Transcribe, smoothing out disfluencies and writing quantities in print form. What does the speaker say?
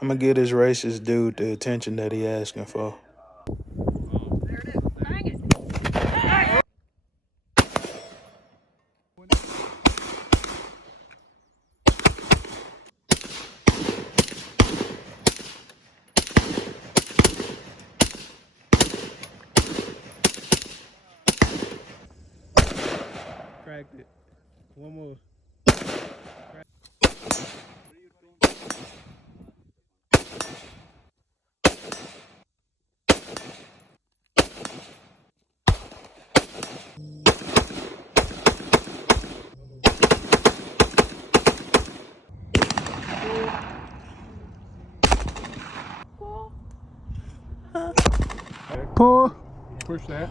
I'm gonna give this racist dude the attention that he asking for. Cracked it. One more. Pull. Push that.